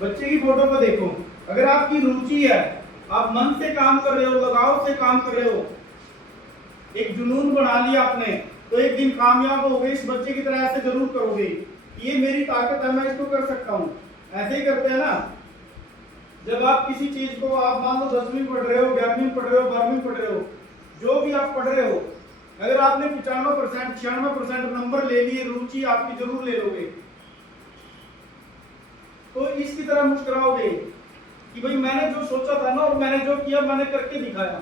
बच्चे की फोटो को देखो, अगर आपकी रुचि है, आप मन से काम कर रहे हो, लगाव से काम कर रहे हो, एक जुनून बना लिया आपने, तो एक दिन कामयाब हो गए, इस बच्चे की तरह ऐसे जरूर करोगे, ये मेरी ताकत है, मैं इसको कर सकता हूँ। ऐसे ही करते हैं ना। जब आप किसी चीज को, आप मान लो 10वीं पढ़ रहे हो, 11वीं पढ़ रहे हो, 12वीं पढ़ रहे हो, जो भी आप पढ़ रहे हो, अगर आपने 95% 96% नंबर ले लिए, रुचि आपकी जरूर ले लोगे, तो इसकी तरह मुस्कुराओगे कि भाई मैंने जो सोचा था ना, और मैंने जो किया, मैंने करके दिखाया,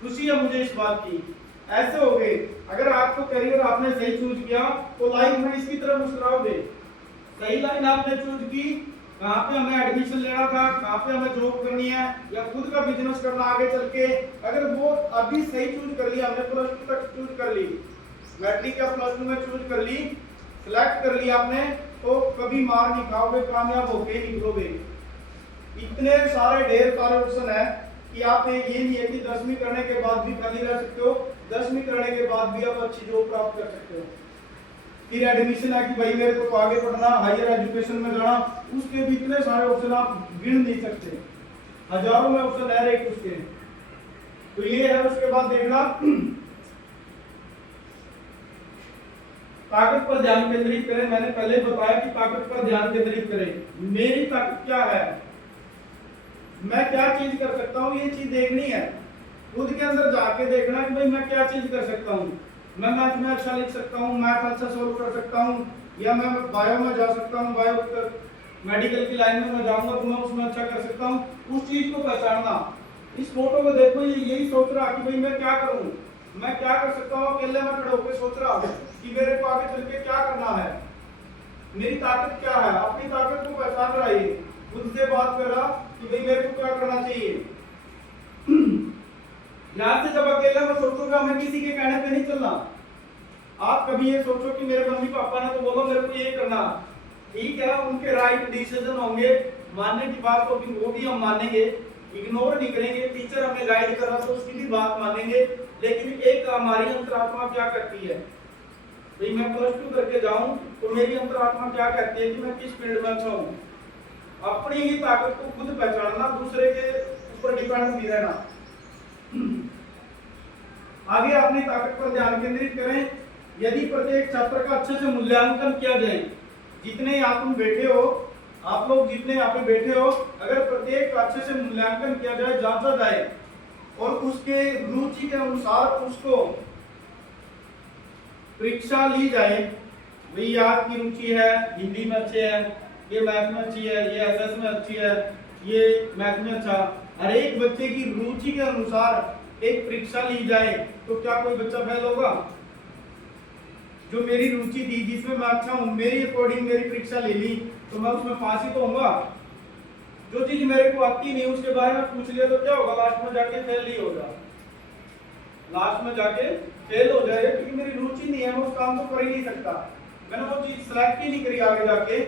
खुशी है मुझे इस बात की। ऐसे हो गए। अगर आपको करियर आपने सही चूज किया, तो लाइफ में इसकी तरह मुस्कुराओगे। सही लाइन आपने चूज की, कहाँ पे हमें एडमिशन लेना था, कहाँ पे हमें जॉब करनी है, या खुद का बिजनेस करना आगे चल के, अगर वो अभी सही चूज कर लिया, हमने +2 तक चूज कर ली, मैट्रिक या +2 में चूज कर ली, सिलेक्ट कर लिया आपने, तो कभी मार नहीं खाओगे, कामयाब होके निकलोगे। इतने सारे ढेर सारे ऑप्शन है कि आप ये नहीं है कि 10वीं करने के बाद भी खाली रह सकते हो, 10वीं करने के बाद भी आप अच्छी जॉब प्राप्त कर सकते हो। फिर एडमिशन है कि भाई मेरे को आगे पढ़ना, हायर एजुकेशन में जाना, उसके भी इतने सारे ऑप्शन आप गिन नहीं सकते, हजारों में ऑप्शन है एक उसके। तो ये है। उसके बाद देखना, ताकत पर ध्यान केंद्रित करें। मैंने पहले बताया कि ताकत पर ध्यान केंद्रित करें। मेरी ताकत क्या है, मैं क्या चीज कर सकता हूँ, ये चीज देखनी है। खुद के अंदर जाके देखना कि भाई मैं क्या चीज कर सकता हूँ। मैं मैथ में अच्छा लिख सकता हूँ, मैथ अच्छा सोल्व कर सकता हूँ, या मैं बायो में जा सकता हूँ, बायो मेडिकल की लाइन में मैं जाऊंगा तो मैं उसमें अच्छा कर सकता हूँ। उस चीज को पहचानना। इस फोटो को देखो, ये यही सोच रहा कि भाई मैं क्या करूँ, मैं क्या कर सकता हूँ। अकेले में खड़े होकर सोच रहा कि मेरे को आगे चल के क्या करना है, मेरी ताकत क्या है। अपनी ताकत को पहचान रहा है, खुद से बात कर रहा कि भाई मेरे को क्या करना चाहिए। ध्यान से जब अकेला में सोचूंगा, मैं किसी के कहने पे नहीं चलना। आप कभी ये सोचो कि मेरे मम्मी पापा ने तो बोला मेरे को ये करना, ठीक है, उनके राइट डिसीजन होंगे, मानने की बात होगी, वो भी हम मानेंगे, इग्नोर नहीं करेंगे। टीचर हमें गाइड कर रहा तो उसकी भी बात मानेंगे। लेकिन एक हमारी अंतरात्मा क्या करती है, भाई मैं +2 करके जाऊं तो मेरी अंतरात्मा क्या कहती है कि मैं किस फील्ड में अच्छा हूं। अपनी ही ताकत को खुद पहचानना, दूसरे के ऊपर डिपेंड नहीं रहना। आगे अपनी ताकत पर ध्यान केंद्रित करें। यदि प्रत्येक छात्र का अच्छे से मूल्यांकन किया जाए, जितने यहाँ तुम बैठे हो, आप लोग जितने यहाँ पे बैठे हो, अगर प्रत्येक का अच्छे से मूल्यांकन किया जाए, जांचा जाए, और उसके रुचि के अनुसार उसको परीक्षा ली जाए, भाई यार की रुचि है हिंदी में अच्छे है, ये मैथ में अच्छी है, ये एसएस में अच्छी है, ये मैथ में अच्छा, हर एक बच्चे की रुचि के अनुसार एक परीक्षा ली जाए, तो क्या कोई बच्चा फेल होगा? जो मेरी रुचि थी, जिसमें मैं अच्छा हूँ, मेरी अकॉर्डिंग मेरी परीक्षा ले ली, तो मैं उसमें पास ही तो होऊंगा। जो चीज मेरे को आती नहीं उसके बारे में पूछ लिया तो क्या होगा, लास्ट में जाके फेल ही होगा, लास्ट में जाके फेल हो जाएगा, क्योंकि मेरी रुचि नहीं है, मैं उस काम को कर ही नहीं सकता, मैंने वो चीज सिलेक्ट ही नहीं करी आगे जाके।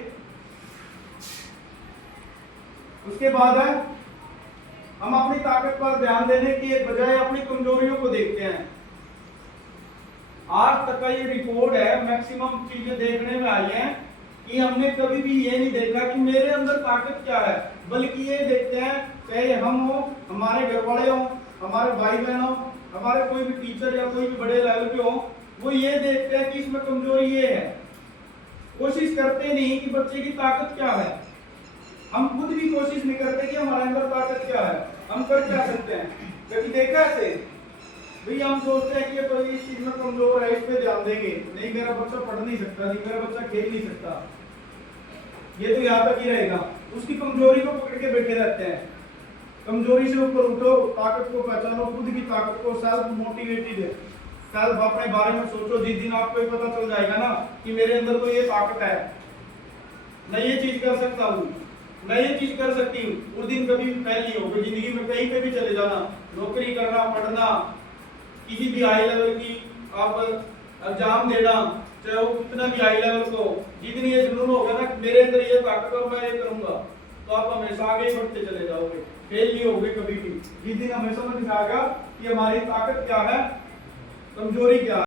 उसके बाद है, हम अपनी ताकत पर ध्यान देने के बजाय अपनी कमजोरियों को देखते हैं। आज तक का ये रिकॉर्ड है, मैक्सिमम चीजें देखने में आई हैं कि हमने कभी भी ये नहीं देखा कि मेरे अंदर ताकत क्या है, बल्कि ये देखते हैं, चाहे हम हो, हमारे घर वाले हो, हमारे भाई बहन हो, हमारे कोई भी टीचर या कोई भी बड़े लेवल पे हो, वो ये देखते हैं कि इसमें कमजोरी ये है। कोशिश करते नहीं कि बच्चे की ताकत क्या है। हम खुद भी कोशिश नहीं करते कि हमारे अंदर ताकत क्या है, हम कर क्या सकते हैं। कभी देखा ऐसे भाई, हम सोचते हैं कि ये तो इस चीज में कमजोर है, इस पे ध्यान देंगे, नहीं मेरा बच्चा पढ़ नहीं सकता, नहीं मेरा बच्चा खेल नहीं सकता, ये तो यहाँ तक ही रहेगा, उसकी कमजोरी को पकड़ के बैठे रहते हैं। कमजोरी से ऊपर उठो, ताकत को पहचानो, खुद की ताकत को, सेल्फ मोटिवेटेड, सेल्फ अपने बारे में सोचो। जिस दिन आपको पता चल जाएगा ना कि मेरे अंदर तो ये ताकत है, मैं ये चीज कर सकता हूँ, मैं ये चीज कर सकती हूँ, उस दिन कभी फेल नहीं होगा। जिंदगी में कहीं पे भी चले जाना, नौकरी करना, पढ़ना, किसी भी हाई लेवल की आप एग्जाम देना, चाहे वो कितना भी हाई लेवल को, जितनी ये जुनून होगा ना मेरे अंदर ये ताकत और मैं ये करूंगा, तो आप हमेशा आगे बढ़ते चले जाओगे, फेल नहीं होगे कभी भी। जिस दिन हमें समझ में आएगा कि हमारी ताकत क्या है, कमजोरी क्या है।